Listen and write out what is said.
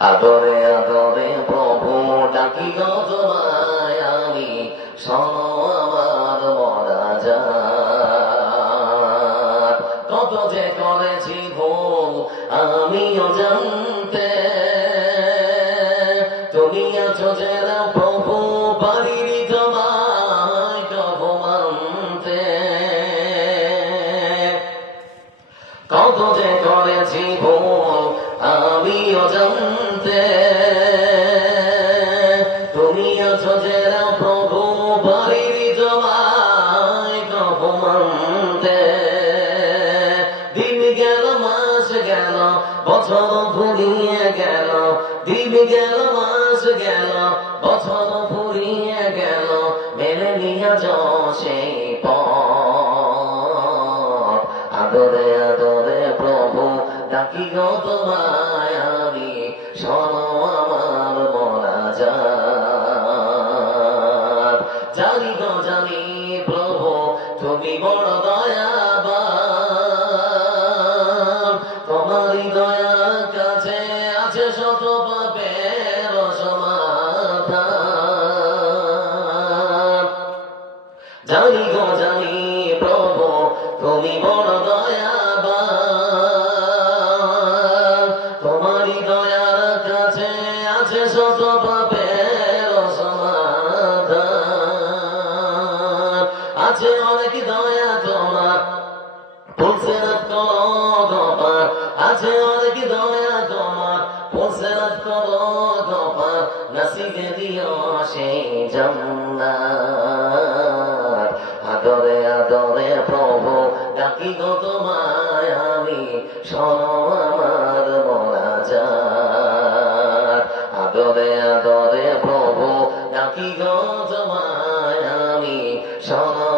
আদরে আদরে প্রভু ডাকি গো তোমায় আমি, শোনো আমার মোনাজাত। কত যে করেছি ভুল আমিও জানতে, তুমি আছো যে না প্রভু পারিনি তোমায় কভু মানতে। কত যে করেছি ভুল আমিও জানতে, তুমি আছো যে না প্রভু পারিনি তোমায় কভু মানতে। দিন গেল মাস গেল বছর ফুরিয়ে গেল, দিন গেল মাস গেল বছর ফুরিয়ে গেল, মেনে নিয়ে সেই পথ। আদরে আদরে প্রভু ডাকি গো তোমায় আমি, শোনো আমার মোনাজাত। জানি গো জানি প্রভু তুমি বড় দয়াবান, তোমারই দয়ার কাছে আছে শত পাপের সমাধান। জানি গো জানি প্রভু তুমি বড় দয়াবান, তোমারই দয়ার কাছে আছে শত পাপের সমাধান। আছে অনেক দয়া তোমার ফুলসেরাত করো গোপার, আছে অনেক দয়া তোমার ফুলসেরাত করো গোপার, নসিবে দিও সেই জান্নাত। আদরে আদরে প্রভু ডাকি গো তোমায় আমি, শোনো আমার মোনাজাত। আদরে আদরে প্রভু ডাকি গো তোমায় আমি, শোনো